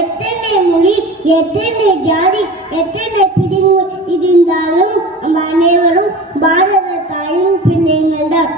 எத்தனை மொழி, எத்தனை ஜாதி, எத்தனை பிரிவு இருந்தாலும் நம்ம அனைவரும் பாரத தாயின் பிள்ளைகள் தான்.